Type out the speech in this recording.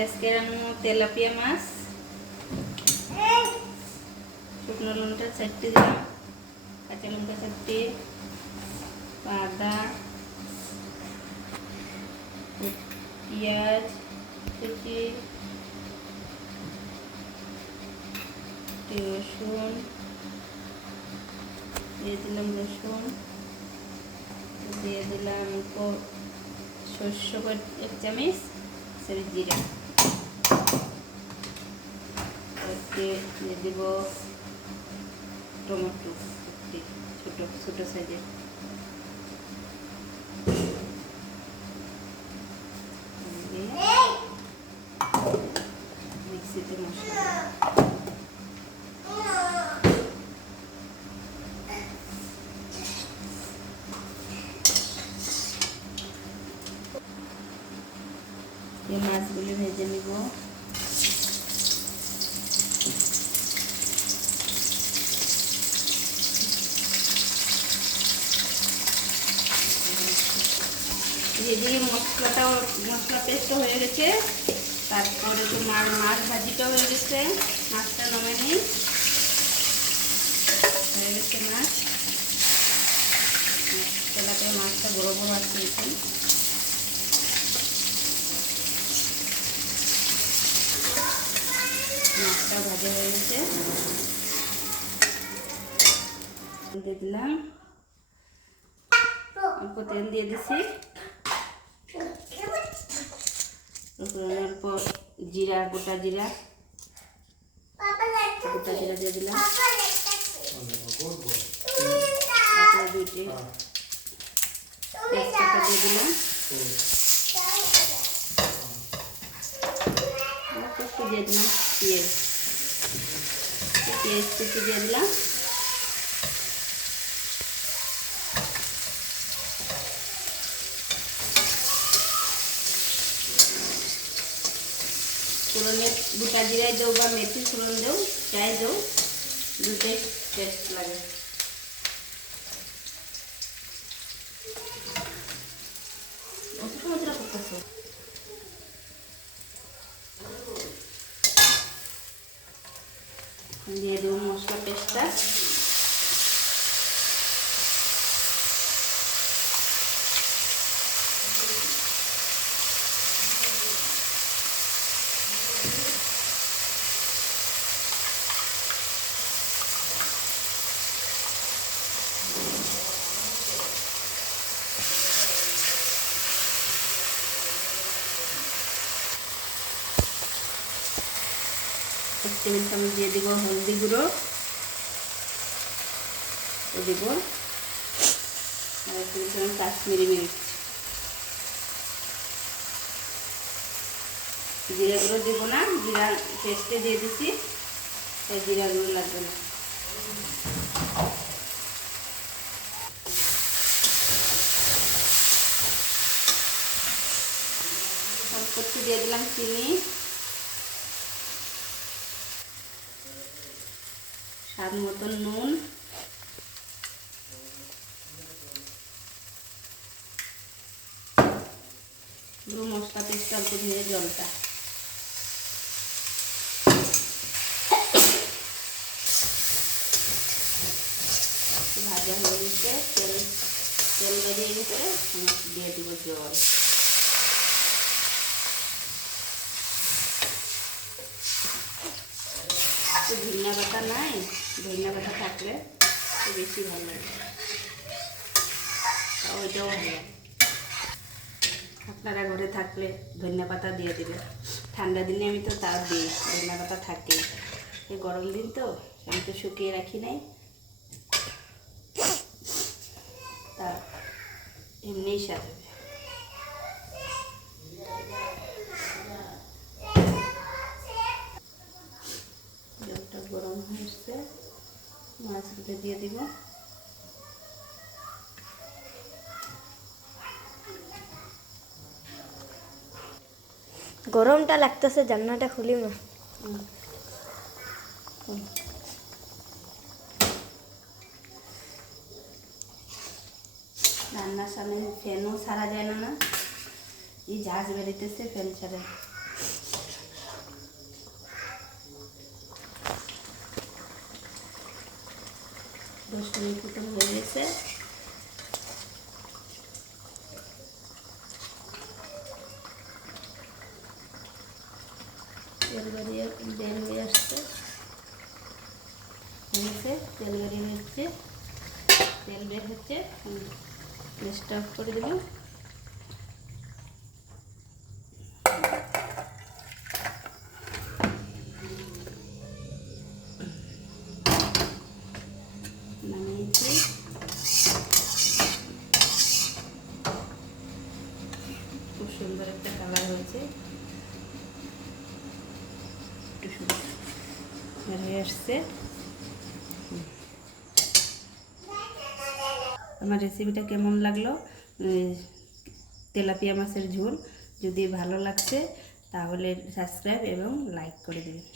আজকে রান্না তেলাপিয়া মাছ, শুকনো লঙ্কা 4টে দিলাম, কাঁচা লঙ্কা 4টে, আদা, পেঁয়াজ কুচি, রসুন দিয়ে দিলাম, রসুন দিয়ে দিলাম সর্ষ 1 চামচ, সরি জিরা দিয়ে দেব, টমেটো ছোট ছোট সাইজের, মিক্সিতে মশলা দিয়ে মাছগুলি ভেজে নিব। এদিকে মশলা পেস্টও হয়ে গেছে, তারপরে তো মাছ ভাজিটাও হয়ে গেছে, মাছটা নামে নিই, হয়ে গেছে মাছ। তেলাতে মাছটা বড় বড় আছে, মাছটা ভাজা হয়ে গেছে, দিয়ে দিলাম, অল্প তেল দিয়ে দিছি, অল্প জিরা, গোটা জিরা দিয়ে দিলাম, তারপরে 2টে তেজপাতা দিয়ে দিলাম, একটু দিয়ে দিলাম পেঁয়াজ কুচি দিয়ে দিলাম, ফোড়নে গোটা জিরাই দেও বা মেথি ফোড়ন দেও, চাই দেও, দুটোই টেস্ট লাগে। দিয়ে দেবো মশলা পেস্টটা, एक टेबिल चामच দিয়ে দিব হলদি গুঁড়ো, দিব আর 1 টেবিল চামচ কাশ্মীরি মির্চ, জিরা গুঁড়ো দিব না, জিরা পেস্টে দিয়ে দিছি, তাই জিরা গুঁড়ো লাগবে না। অল্প একটু দিয়ে দিলাম চিনি, স্বাদ মতন নুন, পুরো মশলা পেস্টটা অল্প ধীরে জলটা ভাজা হয়ে গেছে, তেল বেরিয়ে গেছে, দিয়ে দিব জল, ধনিয়া পাতা নাই, ধনিয়া পাতা থাকলে বেশি ভালো লাগে, ওইটাও ভালো লাগে। আপনারা ঘরে থাকলে ধনিয়া পাতা দিয়ে দেবে, ঠান্ডা দিনে আমি তো তাও দিই, ধনিয়া পাতা থাকে, এই গরম দিন তো আমি তো শুকিয়ে রাখি নাই, তা এমনিই স্বাদ হবে। জলটা গরম হয়ে আসছে, মাছগুলো দিয়ে দিব, গরমটা লাগতেছে, জানলাটা খুলি না। রান্নার সামনে ফ্যানও ছাড়া যায় না, এই ঝাঁজ বেরিতেছে, ফ্যান ছাড়া রসুন ফুটন হয়ে গেছে। তেল বেরিয়ে বের হয়ে আসছে, তেল বেরিয়ে হচ্ছে, তেল বের হচ্ছে। গ্যাসটা অফ করে দেব। নামিয়েছি। খুব সুন্দর একটা কালার হয়েছে, একটু সুন্দর হয়ে আসছে। আমার রেসিপিটা কেমন লাগলো? তেলাপিয়া মাছের ঝোল যদি ভালো লাগছে তাহলে সাবস্ক্রাইব এবং লাইক করে দেবেন।